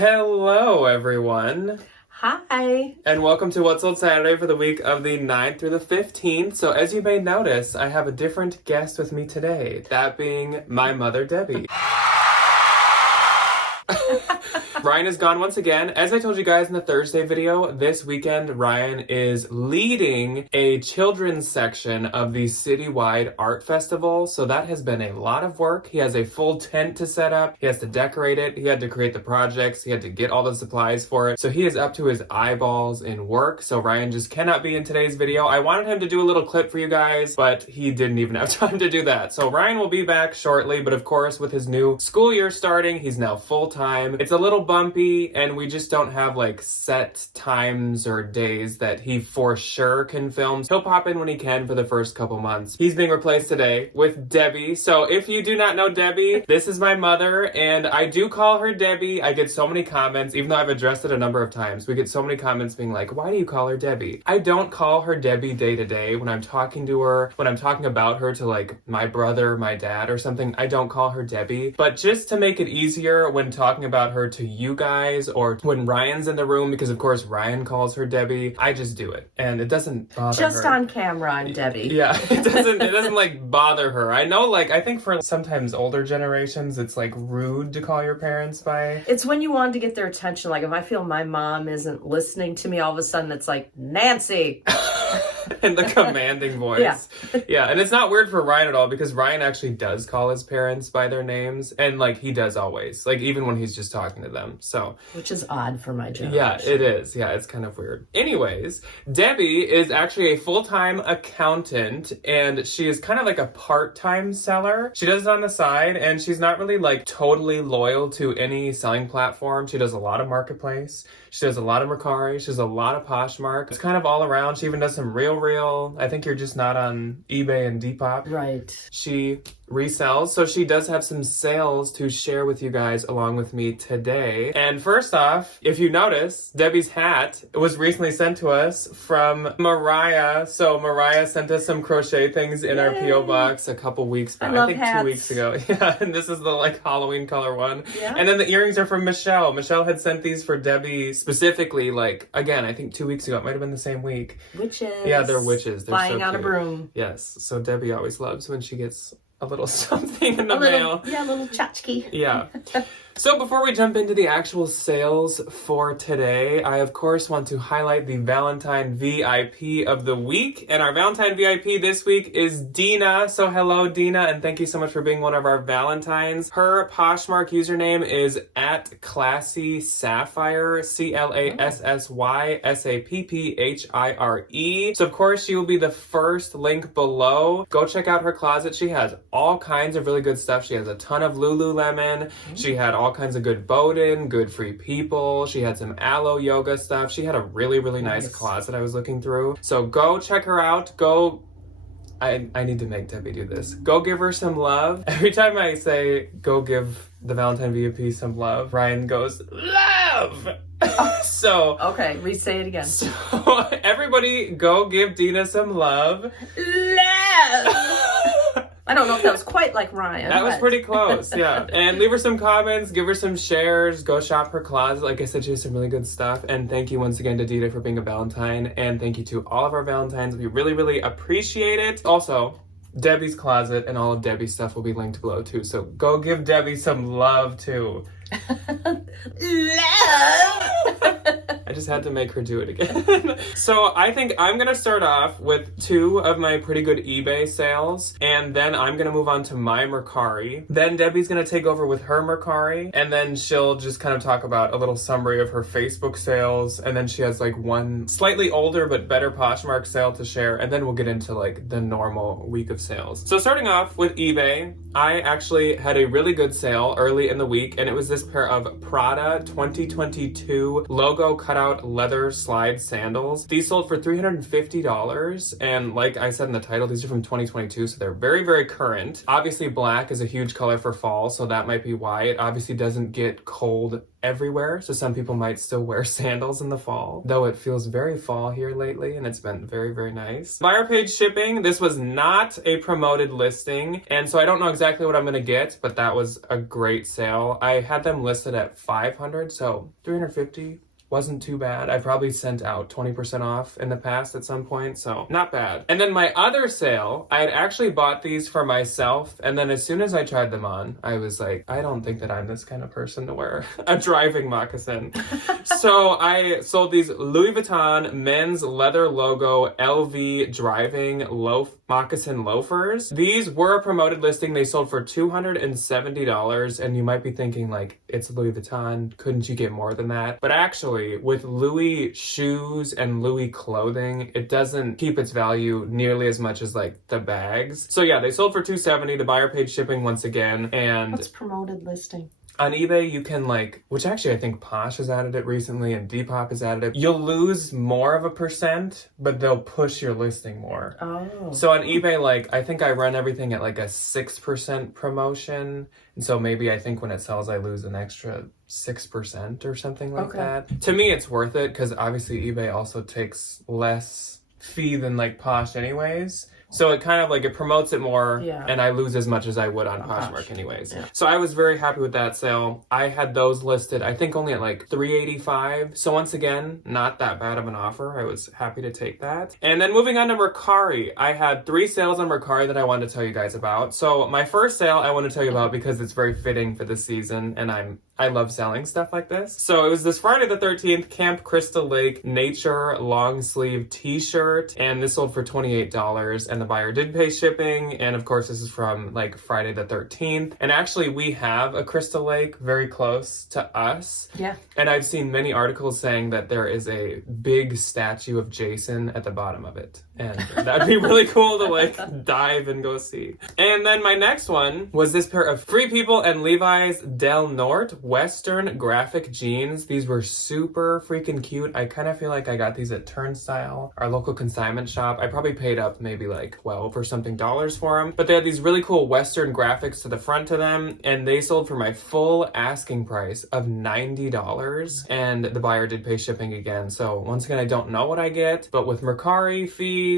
Hello, everyone. Hi. And welcome to What's Sold Saturday for the week of the 9th through the 15th. So as you may notice, I have a different guest with me today, that being my mother, Debbie. Ryan is gone once again. As I told you guys in the Thursday video, this weekend Ryan is leading a children's section of the citywide art festival. So that has been a lot of work. He has a full tent to set up. He has to decorate it. He had to create the projects. He had to get all the supplies for it. So he is up to his eyeballs in work. So Ryan just cannot be in today's video. I wanted him to do a little clip for you guys, but he didn't even have time to do that. So Ryan will be back shortly, but of course with his new school year starting, he's now full-time. It's a little bumpy, and we just don't have like set times or days that he for sure can film. He'll pop in when he can for the first couple months. He's being replaced today with Debbie. So if you do not know Debbie, this is my mother, and I do call her Debbie. I get so many comments, even though I've addressed it a number of times. We get so many comments being like, why do you call her Debbie? I don't call her Debbie day to day. When I'm talking to her, when I'm talking about her to like my brother, my dad or something, I don't call her Debbie. But just to make it easier when talking about her to you guys, or when Ryan's in the room, because of course Ryan calls her Debbie, I just do it, and it doesn't bother her. Just on camera, I'm Debbie. Yeah, it doesn't like bother her. I know, like, I think for sometimes older generations, it's like rude to call your parents by. It's when you want to get their attention. Like if I feel my mom isn't listening to me, all of a sudden it's like, Nancy. In the commanding voice. Yeah, and it's not weird for Ryan at all, because Ryan actually does call his parents by their names, and like he does always, like even when he's just talking to them. So which is odd for my generation. Yeah, it is. Yeah, it's kind of weird. Anyways, Debbie is actually a full-time accountant, and she is kind of like a part-time seller. She does it on the side, and she's not really like totally loyal to any selling platform. She does a lot of Marketplace. She does a lot of Mercari. She does a lot of Poshmark. It's kind of all around. She even does some Real. I think you're just not on eBay and Depop. Right. She resells, so she does have some sales to share with you guys along with me today. And first off, if you notice, Debbie's hat was recently sent to us from Mariah. So Mariah sent us some crochet things in our P.O. box a couple weeks back. I think hats. 2 weeks ago. Yeah, and this is the like Halloween color one. Yeah. And then the earrings are from Michelle. Michelle had sent these for Debbie specifically, like, again, I think 2 weeks ago. It might have been the same week. Witches. Yeah, they're witches. They're flying so out cute. a broom. Yes, so Debbie always loves when she gets a little something in the mail. Yeah, a little tchotchke. Yeah. So before we jump into the actual sales for today, I of course want to highlight the Valentine VIP of the week. And our Valentine VIP this week is Dina. So hello, Dina, and thank you so much for being one of our Valentines. Her Poshmark username is @ClassySapphire, ClassysSapphire. So of course she will be the first link below. Go check out her closet. She has all kinds of really good stuff. She has a ton of Lululemon. She had all kinds of good Bowden, good Free People. She had some Aloe yoga stuff. She had a really, really nice closet I was looking through. So go check her out. I need to make Debbie do this. Go give her some love. Every time I say, go give the Valentine VIP some love, Ryan goes, love! So... Okay, re-say it again. So everybody go give Dina some love. Love! I don't know if that was quite like Ryan. That was pretty close, yeah. And leave her some comments, give her some shares, go shop her closet. Like I said, she has some really good stuff. And thank you once again to Dita for being a Valentine. And thank you to all of our Valentines. We really, really appreciate it. Also, Debbie's closet and all of Debbie's stuff will be linked below too. So go give Debbie some love too. Love! I just had to make her do it again. So I think I'm gonna start off with 2 of my pretty good eBay sales, and then I'm gonna move on to my Mercari. Then Debbie's gonna take over with her Mercari, and then she'll just kind of talk about a little summary of her Facebook sales, and then she has like one slightly older but better Poshmark sale to share, and then we'll get into like the normal week of sales. So starting off with eBay, I actually had a really good sale early in the week, and it was this pair of Prada 2022 logo cutout out leather slide sandals. These sold for $350, and like I said in the title, these are from 2022, so they're very, very current. Obviously, black is a huge color for fall, so that might be why. It obviously doesn't get cold everywhere, so some people might still wear sandals in the fall, though it feels very fall here lately, and it's been very, very nice. Buyer paid shipping. This was not a promoted listing, and so I don't know exactly what I'm gonna get, but that was a great sale. I had them listed at $500, so $350 wasn't too bad. I probably sent out 20% off in the past at some point, so not bad. And then my other sale, I had actually bought these for myself, and then as soon as I tried them on, I was like, I don't think that I'm this kind of person to wear a driving moccasin. So I sold these Louis Vuitton men's leather logo LV driving moccasin loafers. These were a promoted listing. They sold for $270, and you might be thinking like, it's Louis Vuitton, couldn't you get more than that? But actually, with Louis shoes and Louis clothing, it doesn't keep its value nearly as much as like the bags. So yeah, they sold for $270. The buyer paid shipping once again. And what's promoted listing? On eBay, you can which actually I think Posh has added it recently and Depop has added it. You'll lose more of a percent, but they'll push your listing more. Oh. So on eBay, I think I run everything at a 6% promotion. And so maybe I think when it sells, I lose an extra 6% or something like that. To me, it's worth it because obviously eBay also takes less fee than Posh anyways. So it kind of it promotes it more, and I lose as much as I would on Poshmark anyways. Yeah. So I was very happy with that sale. I had those listed, I think only at $385. So once again, not that bad of an offer. I was happy to take that. And then moving on to Mercari, I had 3 sales on Mercari that I wanted to tell you guys about. So my first sale I want to tell you about because it's very fitting for this season, and I love selling stuff like this. So it was this Friday the 13th Camp Crystal Lake Nature long sleeve t-shirt, and this sold for $28, and the buyer did pay shipping. And of course, this is from Friday the 13th. And actually, we have a Crystal Lake very close to us. Yeah. And I've seen many articles saying that there is a big statue of Jason at the bottom of it. And that'd be really cool to dive and go see. And then my next one was this pair of Free People and Levi's Del Norte Western graphic jeans. These were super freaking cute. I kind of feel like I got these at Turnstile, our local consignment shop. I probably paid up maybe $12 or something for them. But they had these really cool Western graphics to the front of them, and they sold for my full asking price of $90. And the buyer did pay shipping again. So once again, I don't know what I get, but with Mercari fees,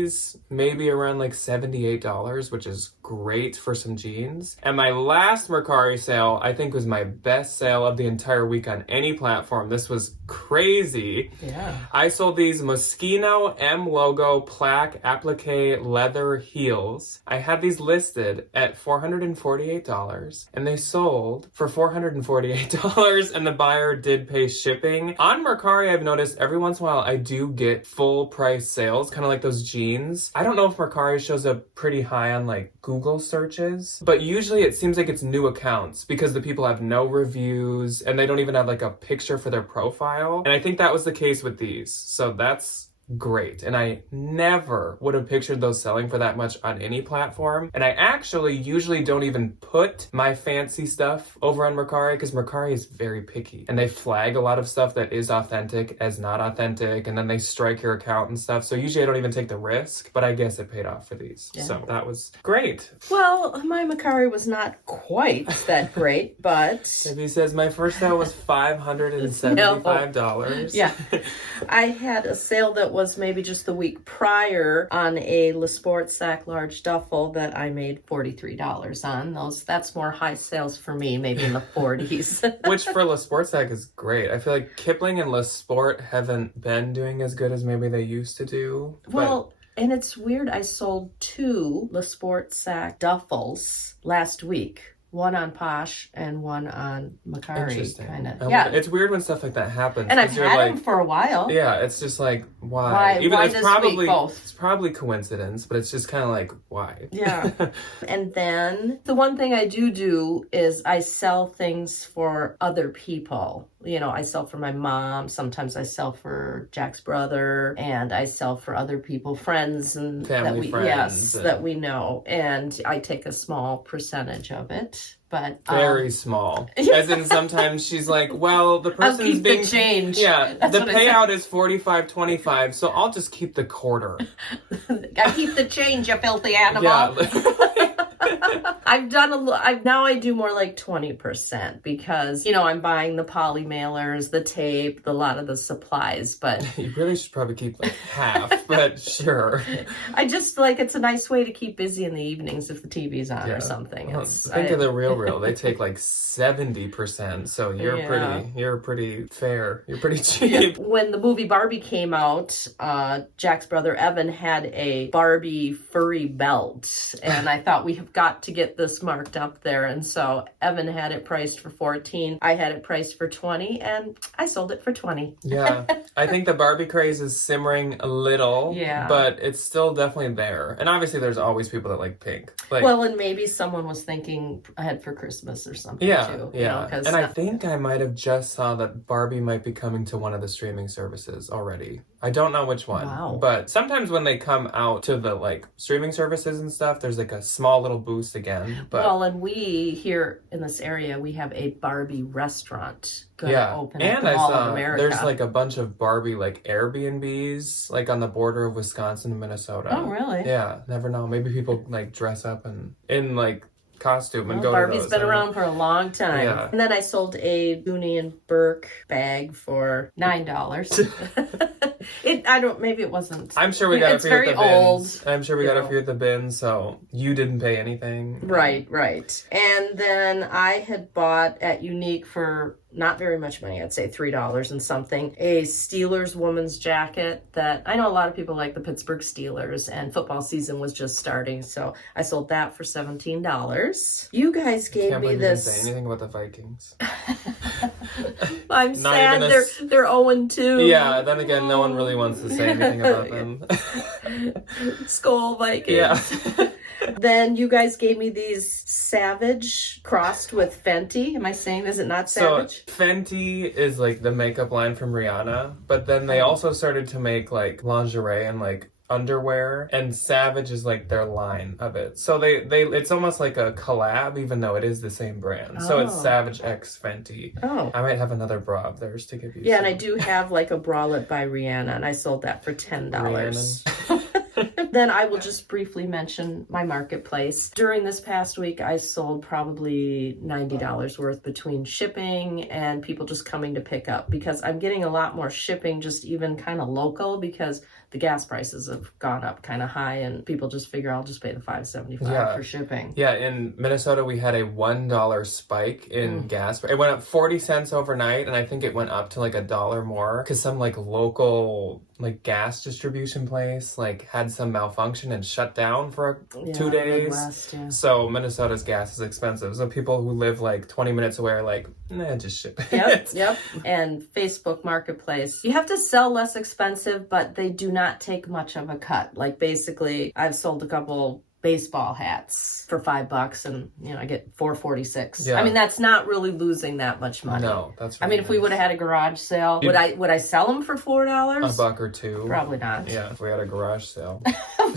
maybe around $78, which is great for some jeans. And my last Mercari sale, I think, was my best sale of the entire week on any platform. This was crazy. Yeah. I sold these Moschino M logo plaque applique leather heels. I had these listed at $448, and they sold for $448, and the buyer did pay shipping. On Mercari, I've noticed every once in a while I do get full price sales, kind of like those jeans. I don't know if Mercari shows up pretty high on Google searches, but usually it seems like it's new accounts because the people have no reviews and they don't even have a picture for their profile. And I think that was the case with these. So that's great. And I never would have pictured those selling for that much on any platform. And I actually usually don't even put my fancy stuff over on Mercari because Mercari is very picky and they flag a lot of stuff that is authentic as not authentic, and then they strike your account and stuff. So usually I don't even take the risk, but I guess it paid off for these. Yeah. So that was great. Well, my Mercari was not quite that great, but Debbie says my first sale was $575. Yeah. I had a sale that was maybe just the week prior on a Le Sport Sac large duffel that I made $43 on. That's more high sales for me, maybe in the 40s. Which for Le Sport Sac is great. I feel like Kipling and Le Sport haven't been doing as good as maybe they used to do. Well, and it's weird, I sold 2 Le Sport Sac duffels last week. One on Posh and one on Mercari, kind of. Yeah, it's weird when stuff like that happens. And I've had them for a while. Yeah, it's just why? Even why it's this probably week both? It's probably coincidence, but it's just kind of why? Yeah. And then the one thing I do is I sell things for other people. I sell for my mom. Sometimes I sell for Jack's brother, and I sell for other people, friends, and family friends. Yes, that we know. And I take a small percentage of it. but very small. As in, sometimes she's like, well, the I'll person's keep being the change. Yeah, That's the what I said. payout is $45.25, so I'll just keep the quarter. I keep the change, you filthy animal. Yeah. I've done now I do more like 20% because, I'm buying the poly mailers, the tape, a lot of the supplies, but You really should probably keep like half, but sure. I just it's a nice way to keep busy in the evenings if the TV's on or something. Well, think of the real. They take like 70%, so you're pretty fair. You're pretty cheap. When the movie Barbie came out, Jack's brother Evan had a Barbie furry belt, and I thought we have got to get this marked up there, and so Evan had it priced for $14. I had it priced for $20, and I sold it for $20. Yeah, I think the Barbie craze is simmering a little, but it's still definitely there. And obviously, there's always people that like pink. Well, and maybe someone was thinking ahead for Christmas or something too. Yeah. And I think I might have just saw that Barbie might be coming to one of the streaming services already. I don't know which one. Wow. But sometimes when they come out to the streaming services and stuff, there's like a small little boost again. But well, and we here in this area, we have a Barbie restaurant going to open at the Mall of America. There's like a bunch of Barbie Airbnbs on the border of Wisconsin and Minnesota. Oh, really? Yeah, never know. Maybe people dress up and in costume and go Barbie's to those. Been around for a long time. Yeah. And then I sold a Dooney and Burke bag for $9. Maybe it wasn't. I'm sure we got a few at the bins. Old. I'm sure we got a few at the bins, so you didn't pay anything. Right. And then I had bought at Unique for not very much money, I'd say $3 and something, a Steelers woman's jacket that I know a lot of people like the Pittsburgh Steelers, and football season was just starting, so I sold that for $17. You guys gave me this. You didn't say anything about the Vikings. I'm sad they're 0-2. Yeah, then again, no one really wants to say anything about them. Skol Vikings. Yeah. Then you guys gave me these Savage crossed with Fenty. Am I saying, is it not Savage? So Fenty is the makeup line from Rihanna, but then they also started to make lingerie and underwear, and Savage is their line of it. So they it's almost like a collab, even though it is the same brand. So it's Savage X Fenty. Oh. I might have another bra of theirs to give you. Yeah, and I do have a bralette by Rihanna, and I sold that for $10. Then I will just briefly mention my marketplace. During this past week, I sold probably $90 worth between shipping and people just coming to pick up, because I'm getting a lot more shipping just even kind of local, because the gas prices have gone up kind of high and people just figure I'll just pay the $5.75 for shipping. Yeah, in Minnesota we had a $1 spike in gas. It went up 40 cents overnight, and I think it went up to $1 more because some local gas distribution place had some malfunction and shut down for 2 days. Midwest, yeah. So Minnesota's gas is expensive. So people who live 20 minutes away are just ship it. Yep. And Facebook Marketplace, you have to sell less expensive, but they do not take much of a cut. Basically, I've sold a couple baseball hats for $5 and I get $4.46. Yeah. That's not really losing that much money. No, that's really if we would have had a garage sale, would I sell them for $4? $1 or $2. Probably not. Yeah, if we had a garage sale.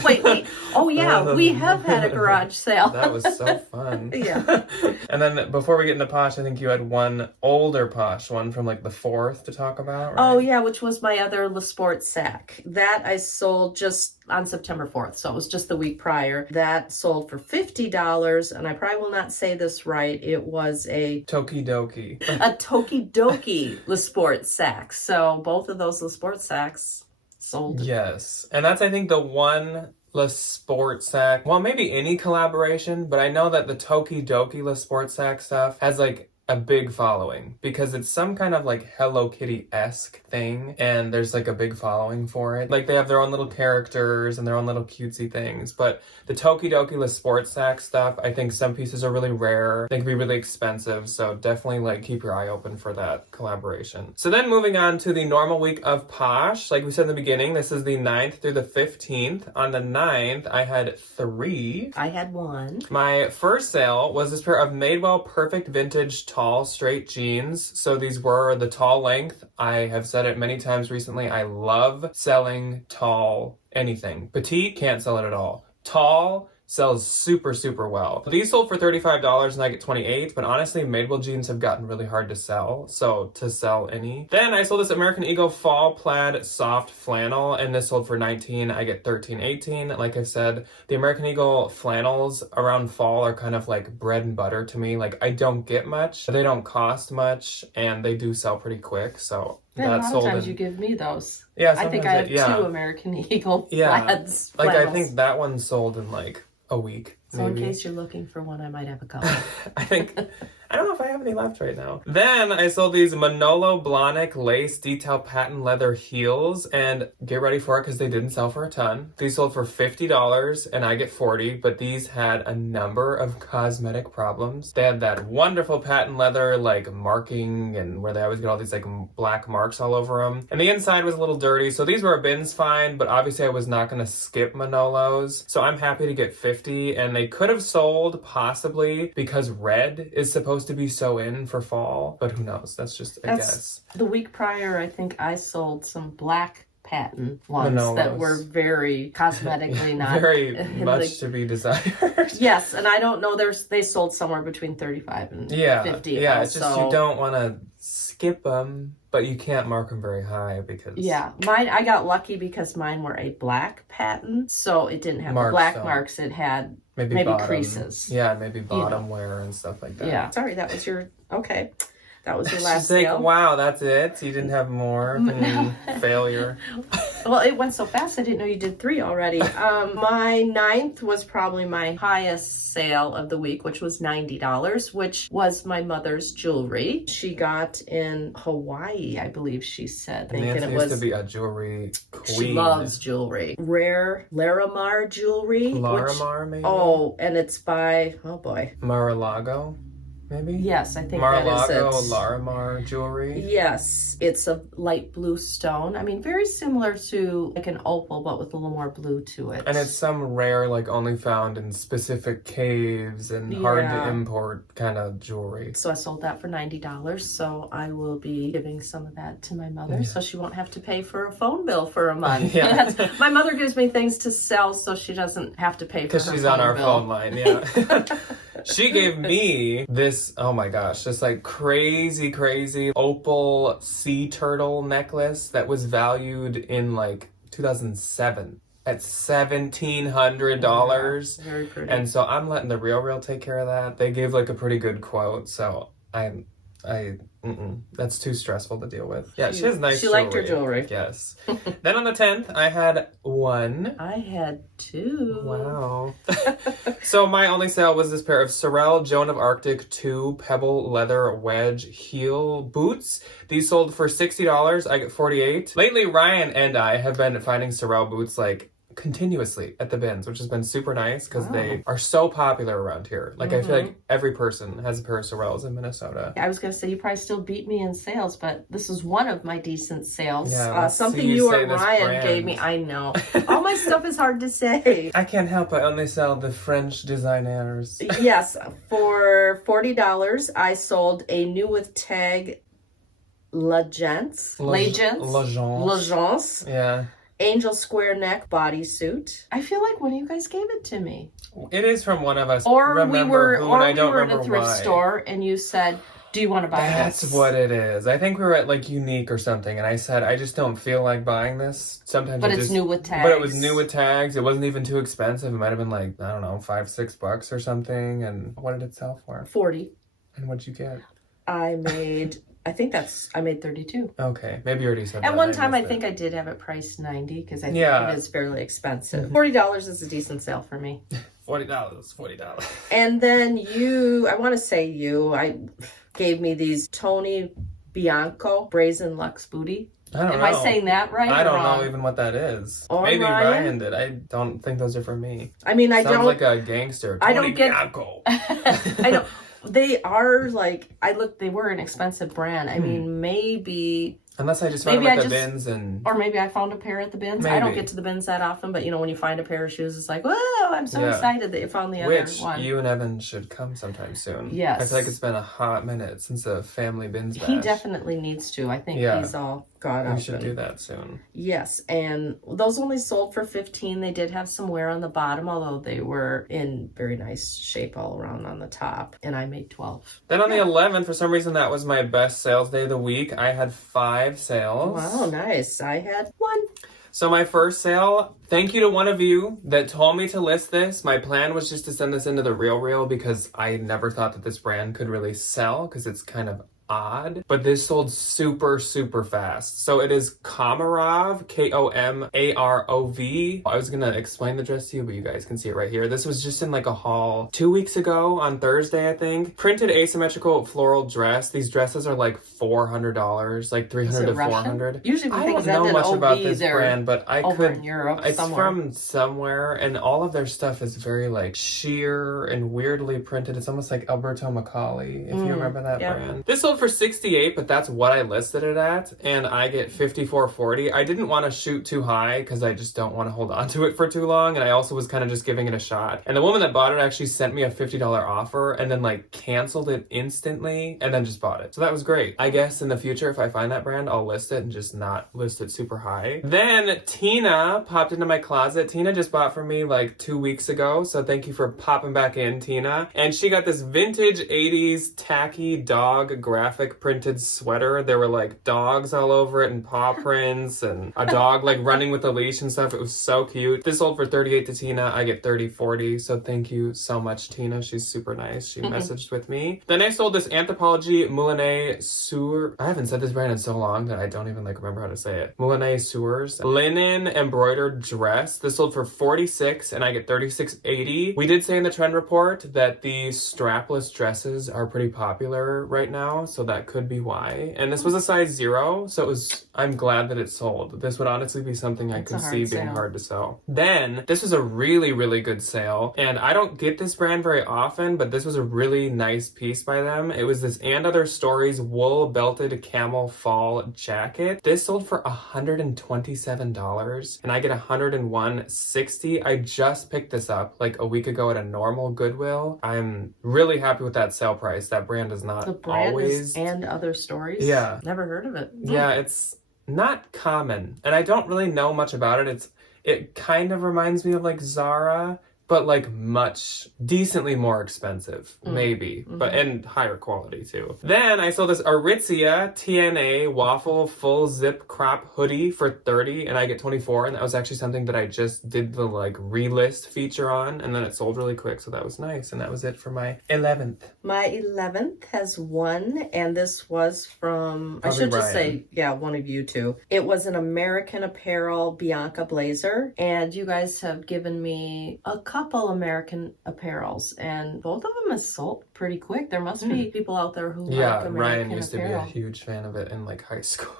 Wait. Oh yeah, we have had a garage sale. That was so fun. Yeah. And then before we get into Posh, I think you had one older Posh one from the 4th to talk about, right? Oh yeah, which was my other Le Sport sack. That I sold just on September 4th, so it was just the week prior. That sold for $50, and I probably will not say this right. It was a Tokidoki. A Tokidoki Le Sport sack. So both of those Le Sport sacks sold. Yes, and that's I think the one Le Sport sack. Well, maybe any collaboration, but I know that the Tokidoki Le Sport sack stuff has a big following because it's some kind of Hello Kitty-esque thing, and there's a big following for it. They have their own little characters and their own little cutesy things, but the Tokidoki Le Sport sack stuff, I think some pieces are really rare. They can be really expensive, so definitely keep your eye open for that collaboration. So then moving on to the normal week of Posh, like we said in the beginning, this is the 9th through the 15th. On the 9th, I had 3. I had 1. My first sale was this pair of Madewell Perfect Vintage tall straight jeans. So these were the tall length. I have said it many times recently. I love selling tall anything. Petite, can't sell it at all. Tall, sells super, super well. These sold for $35 and I get 28, but honestly, Madewell jeans have gotten really hard to sell, so to sell any. Then I sold this American Eagle fall plaid soft flannel, and this sold for 19, I get 13, 18. Like I said, the American Eagle flannels around fall are kind of like bread and butter to me. Like, I don't get much, they don't cost much, and they do sell pretty quick, so Yeah, a that lot sold of times in... you give me those. Yeah, I think I have two American Eagle plaids. Like, I flannels. think that one sold in like a week. So maybe. in case you're looking for one, I might have a couple. I don't know if I have any left right now. Then I sold these Manolo Blahnik lace detail patent leather heels, and get ready for it because they didn't sell for a ton. These sold for $50 and I get 40, but these had a number of cosmetic problems. They had that wonderful patent leather like marking, and where they always get all these like black marks all over them. And the inside was a little dirty, so these were a bins fine, but obviously I was not going to skip Manolos. So I'm happy to get 50, and they could have sold possibly because red is supposed to be so in for fall, but who knows? That's just a guess. The week prior, I think I sold some black patent ones Manolos. that were very cosmetically not very much to be desired. Yes, and I don't know. They sold somewhere between 35 and 50. Yeah, it's just you don't want to skip them, but you can't mark them very high because... Yeah, mine, I got lucky because mine were a black patent, so it didn't have the black marks. It had maybe creases. Yeah, maybe bottom wear and stuff like that. Yeah. Sorry, that was your... Okay. That was your last sale. Like, wow, that's it? You didn't have more? Failure. Well, it went so fast, I didn't know you did 3 already. My 9th was probably my highest sale of the week, which was $90, which was my mother's jewelry. She got in Hawaii, I believe she said. Nancy used to be a jewelry queen. She loves jewelry. Rare Larimar jewelry. Larimar, maybe? Oh, and it's by, oh boy. Mar-a-Lago? Maybe? Yes, I think Mar-a-Lago, that is it. Larimar jewelry? Yes, it's a light blue stone. I mean, very similar to like an opal, but with a little more blue to it. And it's some rare, like only found in specific caves and hard to import kind of jewelry. So I sold that for $90. So I will be giving some of that to my mother, so she won't have to pay for a phone bill for a month. My mother gives me things to sell, so she doesn't have to pay for her phone bill. Because she's on our phone line, yeah. She gave me this, oh my gosh, this like crazy opal sea turtle necklace that was valued in like 2007 at $1,700. Very pretty. And so I'm letting the Real take care of that. They gave like a pretty good quote, so that's too stressful to deal with. Yeah, she has nice jewelry. She liked her jewelry. Yes. Then on the 10th, I had 1. I had 2. Wow. So my only sale was this pair of Sorel Joan of Arctic 2 pebble leather wedge heel boots. These sold for $60. I get 48. Lately, Ryan and I have been finding Sorel boots like continuously at the bins, which has been super nice because they are so popular around here. Like I feel like every person has a pair of Sorels in Minnesota. I was gonna say you probably still beat me in sales, but this is one of my decent sales. Yeah, something you or Ryan gave me. I know. All my stuff is hard to say. I can't help but only sell the French designers. Yes, for $40 I sold a new with tag L'Agence. Yeah. Angel square neck bodysuit. I feel like one of you guys gave it to me. It is from one of us. Or we were at a thrift store and you said, do you want to buy this? That's what it is. I think we were at like Unique or something and I said, I just don't feel like buying this. Sometimes But it's new with tags. But it was new with tags. It wasn't even too expensive. It might have been like, I don't know, $5-6 or something. And what did it sell for? 40. And what'd you get? I made 32. Okay, maybe you already said that. At one time, I think I did have it priced $90 because I think it is fairly expensive. $40 is a decent sale for me. $40. And then I gave me these Tony Bianco Brazen Luxe booty. I don't know. Am I saying that right? I don't know even what that is. Or maybe Ryan did. I don't think those are for me. I mean, Sounds like a gangster. Tony Bianco. I don't. They are like, they were an expensive brand. I mean, maybe Unless I just found them at the bins and... Or maybe I found a pair at the bins. I don't get to the bins that often, but when you find a pair of shoes, it's like, whoa, I'm so excited that you found the other one. Which you and Evan should come sometime soon. Yes. I feel like it's been a hot minute since a family bins bash. He definitely needs to. I think he's all caught up. We should do that soon. Yes, and those only sold for $15. They did have some wear on the bottom, although they were in very nice shape all around on the top, and I made 12. Then on the 11th, for some reason, that was my best sales day of the week. I had 5 sales. Wow, nice. I had 1. So my first sale, thank you to one of you that told me to list this. My plan was just to send this into the RealReal because I never thought that this brand could really sell because it's kind of odd, but this sold super fast. So it is Komarov, Komarov. I was gonna explain the dress to you, but you guys can see it right here. This was just in like a haul 2 weeks ago on Thursday, I think. Printed asymmetrical floral dress. These dresses are like $400, like $300 to $400. Usually we I think don't know much about this brand, but I over could. In Europe, it's somewhere. from somewhere, and all of their stuff is very like sheer and weirdly printed. It's almost like Alberto Macaulay, if you remember that brand. This sold for $68, but that's what I listed it at, and I get $54.40. I didn't want to shoot too high because I just don't want to hold on to it for too long, and I also was kind of just giving it a shot. And the woman that bought it actually sent me a $50 offer and then like canceled it instantly and then just bought it. So that was great. I guess in the future, if I find that brand, I'll list it and just not list it super high. Then Tina popped into my closet. Tina just bought from me like 2 weeks ago, so thank you for popping back in, Tina. And she got this vintage 80s tacky dog graphic printed sweater. There were like dogs all over it and paw prints and a dog like running with a leash and stuff. It was so cute. This sold for $38 to Tina. I get $30.40. So thank you so much, Tina. She's super nice. She messaged with me. Then I sold this Anthropologie Moulinet Sur. I haven't said this brand in so long that I don't even like remember how to say it. Moulinet Surs linen embroidered dress. This sold for $46 and I get $36.80. We did say in the trend report that the strapless dresses are pretty popular right now, so that could be why. And this was a size 0, so I'm glad that it sold. This would honestly be something I could see being hard to sell. Then, this was a really good sale, and I don't get this brand very often, but this was a really nice piece by them. It was this And Other Stories wool belted camel fall jacket. This sold for $127, and I get $101.60. I just picked this up like a week ago at a normal Goodwill. I'm really happy with that sale price. That brand is not always... And Other Stories? Yeah. Never heard of it. Yeah, it's not common. And I don't really know much about it. It kind of reminds me of like Zara, but like much decently more expensive, maybe, but and higher quality too. Then I saw this Aritzia TNA waffle full zip crop hoodie for $30 and I get $24, and that was actually something that I just did the like relist feature on, and then it sold really quick, so that was nice. And that was it for my 11th. My 11th has 1, and this was from, Probably I should just Ryan. say, one of you two. It was an American Apparel Bianca blazer, and you guys have given me a couple American apparels, and both of them have sold pretty quick. There must be people out there who like American Ryan used apparel. to be a huge fan of it in like high school.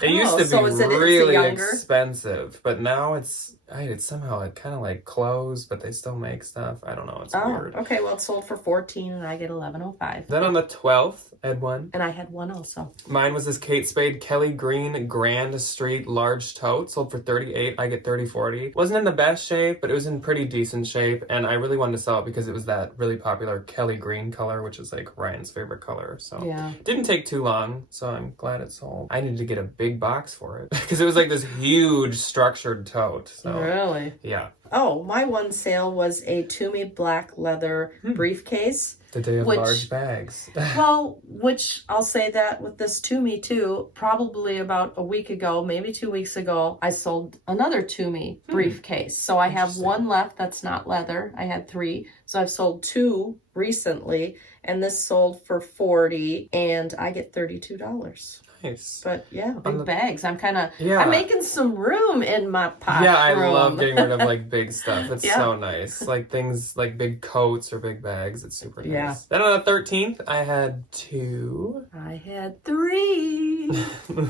It used to be so is it really younger? expensive, but now it's somehow it kind of like closed, but they still make stuff. I don't know. It's weird. Okay. Well, it sold for $14 and I get $11.05. Then on the 12th, I had 1. And I had 1 also. Mine was this Kate Spade Kelly Green Grand Street large tote. Sold for $38. I get $30.40. Wasn't in the best shape, but it was in pretty decent shape. And I really wanted to sell it because it was that really popular Kelly Green color, which is like Ryan's favorite color. So it didn't take too long. So I'm glad it sold. I needed to get a big box for it because it was like this huge structured tote. So Really? yeah. Oh, my 1 sale was a Toomey black leather briefcase. The day of large bags. Well, which I'll say that with this Toomey too, probably about a week ago, maybe 2 weeks ago, I sold another Toomey briefcase. So I have 1 left that's not leather. I had 3. So I've sold 2 recently, and this sold for $40 and I get $32. Nice. But big bags. I'm kind of, Yeah. I'm making some room in my pocket. Yeah, I love getting rid of like big stuff. It's Yeah. so nice. Like things like big coats or big bags. It's super nice. Yeah. Then on the 13th, I had 2. I had 3.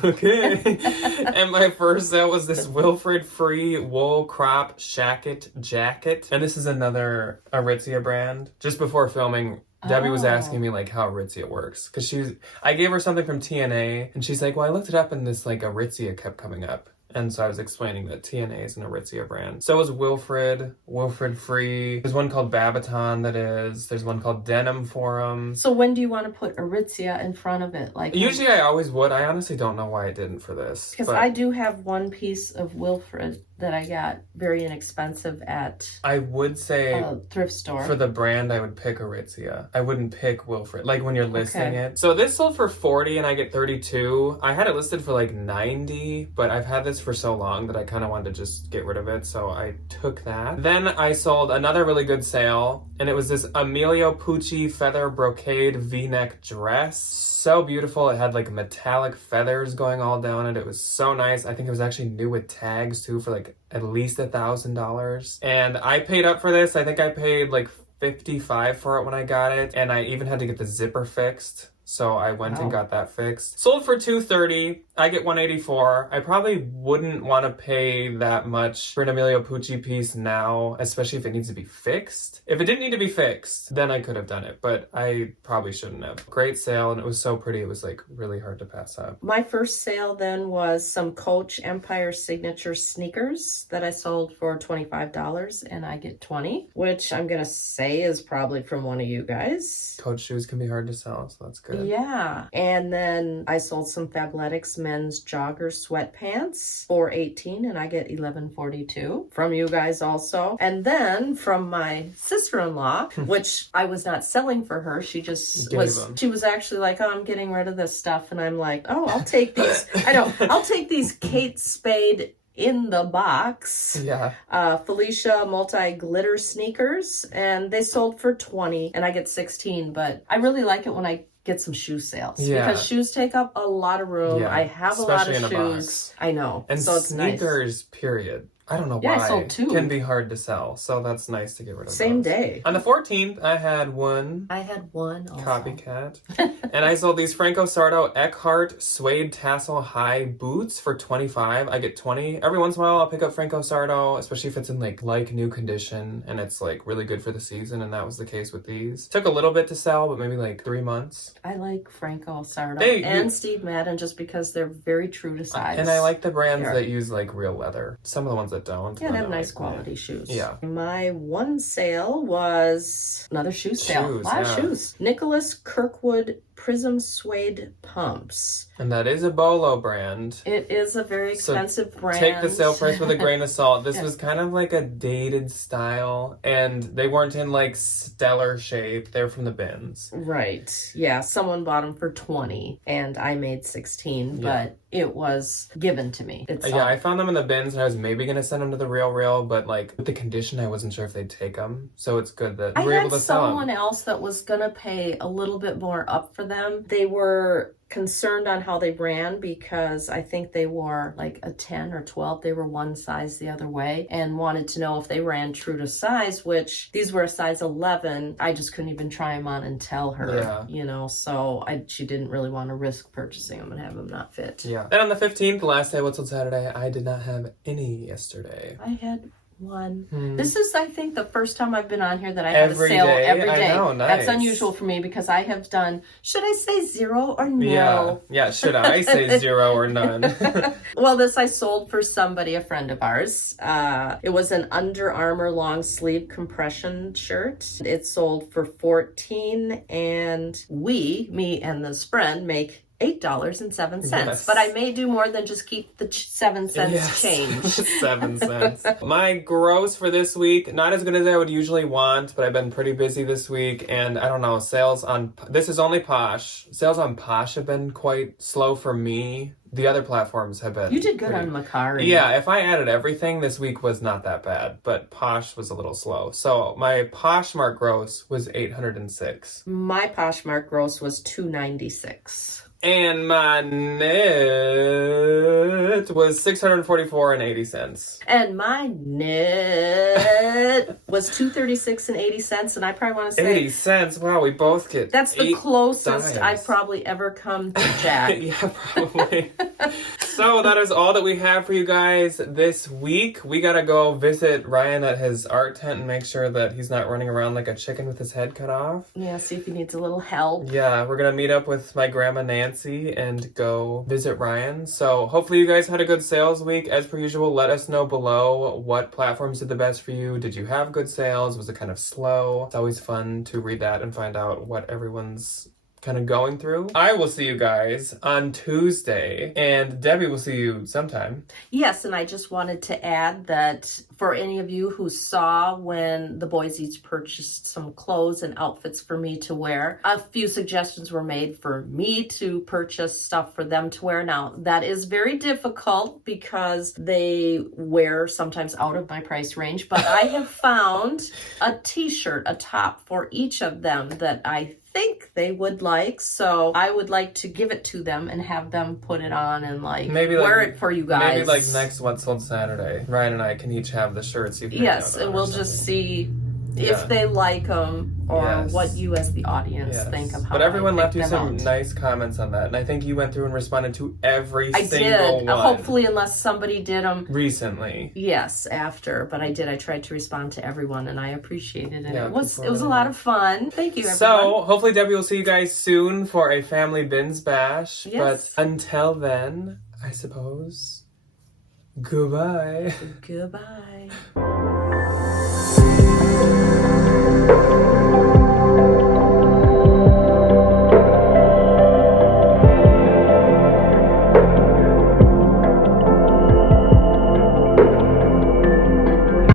Okay. And my first sale was this Wilfred Free wool crop shacket jacket. And this is another Aritzia brand. Just before filming, Debbie was Oh. asking me like how Aritzia works because I gave her something from TNA and she's like, well, I looked it up and this like Aritzia kept coming up. And so I was explaining that TNA is an Aritzia brand. So is Wilfred Free. There's one called Babaton that is. There's one called Denim Forum. So when do you want to put Aritzia in front of it? Like usually I always would. I honestly don't know why I didn't for this. Because I do have one piece of Wilfred that I got very inexpensive at I would say a thrift store. For the brand, I would pick Aritzia. I wouldn't pick Wilfred, like when you're listing it. So this sold for $40 and I get $32. I had it listed for like $90, but I've had this for so long that I kind of wanted to just get rid of it, so I took that. Then I sold another really good sale, and it was this Emilio Pucci feather brocade V-neck dress. So beautiful. It had like metallic feathers going all down it. It was so nice. I think it was actually new with tags too for like at least $1,000. And I paid up for this. I think I paid like $55 for it when I got it. And I even had to get the zipper fixed. So I went and got that fixed. Sold for $230. I get $184. I probably wouldn't want to pay that much for an Emilio Pucci piece now, especially if it needs to be fixed. If it didn't need to be fixed, then I could have done it, but I probably shouldn't have. Great sale, and it was so pretty. It was like really hard to pass up. My first sale then was some Coach Empire Signature sneakers that I sold for $25, and I get $20, which I'm gonna say is probably from one of you guys. Coach shoes can be hard to sell, so that's good. Yeah. And then I sold some Fabletics men's jogger sweatpants for $18, and I get $11.42 from you guys also. And then from my sister-in-law, which I was not selling for her, she just she was actually like, oh, I'm getting rid of this stuff. And I'm like, oh, I'll take these. I'll take these Kate Spade in the box. Yeah. Felicia multi-glitter sneakers, and they sold for $20, and I get $16. But I really like it when I get some shoe sales because shoes take up a lot of room. I have especially a lot of shoes. Box. I know. And so it's sneakers, nice. period. I don't know why. I sold 2. Can be hard to sell, so that's nice to get rid of. Same those. day. On the 14th, I had one. Also. Copycat. And I sold these Franco Sarto Eckhart suede tassel high boots for $25. I get $20. Every once in a while, I'll pick up Franco Sarto, especially if it's in like new condition and it's like really good for the season. And that was the case with these. Took a little bit to sell, but maybe like 3 months. I like Franco Sarto and Steve Madden just because they're very true to size. And I like the brands that use like real leather. Some of the ones that don't. Yeah, they have nice quality shoes. Yeah. My one sale was another shoe sale. Shoes, a lot of shoes. Nicholas Kirkwood Prism Suede Pumps. And that is a Bolo brand. It is a very expensive brand. Take the sale price with a grain of salt. This was kind of like a dated style, and they weren't in like stellar shape. They're from the bins. Right. Yeah, someone bought them for $20, and I made $16, but it was given to me. I found them in the bins, and I was maybe going to send them to the Real, but like with the condition, I wasn't sure if they'd take them. So it's good that we're able to sell them. I had someone else that was going to pay a little bit more up for them. They were concerned on how they ran because I think they wore like a 10 or 12. They were one size the other way and wanted to know if they ran true to size, which these were a size 11. I just couldn't even try them on and tell her, so she didn't really want to risk purchasing them and have them not fit. Yeah. Then on the 15th, the last day, what's on Saturday, I did not have any yesterday. I had one. This is, I think, the first time I've been on here that I have a sale every day. I know, nice. That's unusual for me because I have done, should I say 0 or no? Yeah, should I say 0 or none? Well, this I sold for somebody, a friend of ours. It was an Under Armour long sleeve compression shirt. It sold for $14, and me and this friend, make $8.07. Yes. But I may do more than just keep the 7 cents change. 7 cents. My gross for this week, not as good as I would usually want, but I've been pretty busy this week, and I don't know, this is only Posh. Sales on Posh have been quite slow for me. The other platforms have been. You did good on Mercari. Yeah, if I added everything, this week was not that bad, but Posh was a little slow. So my Poshmark gross was $806. My Poshmark gross was $296. And my net was $644.80. And my net was $236.80, and I probably want to say 80 cents. Wow, we both get. That's the closest I've probably ever come to Jack. Yeah, probably. So that is all that we have for you guys this week. We gotta go visit Ryan at his art tent and make sure that he's not running around like a chicken with his head cut off. Yeah, see if he needs a little help. Yeah, we're gonna meet up with my grandma Nancy and go visit Ryan. So hopefully you guys had a good sales week. As per usual, let us know below what platforms did the best for you. Did you have good sales? Was it kind of slow? It's always fun to read that and find out what everyone's kind of going through. I will see you guys on Tuesday, and Debbie will see you sometime. Yes, and I just wanted to add that for any of you who saw when the boys each purchased some clothes and outfits for me to wear, a few suggestions were made for me to purchase stuff for them to wear. Now, that is very difficult because they wear sometimes out of my price range, but I have found a t-shirt, a top for each of them that I think they would like, so I would like to give it to them and have them put it on and maybe wear it for you guys. Maybe like next What's Sold Saturday, Ryan and I can each have the shirts you picked Yes, out and we'll just see if they like them or what you as the audience think of how. But everyone left you some out. nice comments on that, and I think you went through and responded to every I single did. one. Hopefully, unless somebody did them recently. Yes, after, but I did. I tried to respond to everyone, and I appreciated it. Yeah, It was a lot of fun. Thank you, everyone. So hopefully Debbie will see you guys soon for a family bins bash. Yes. But until then, I suppose, goodbye. Goodbye.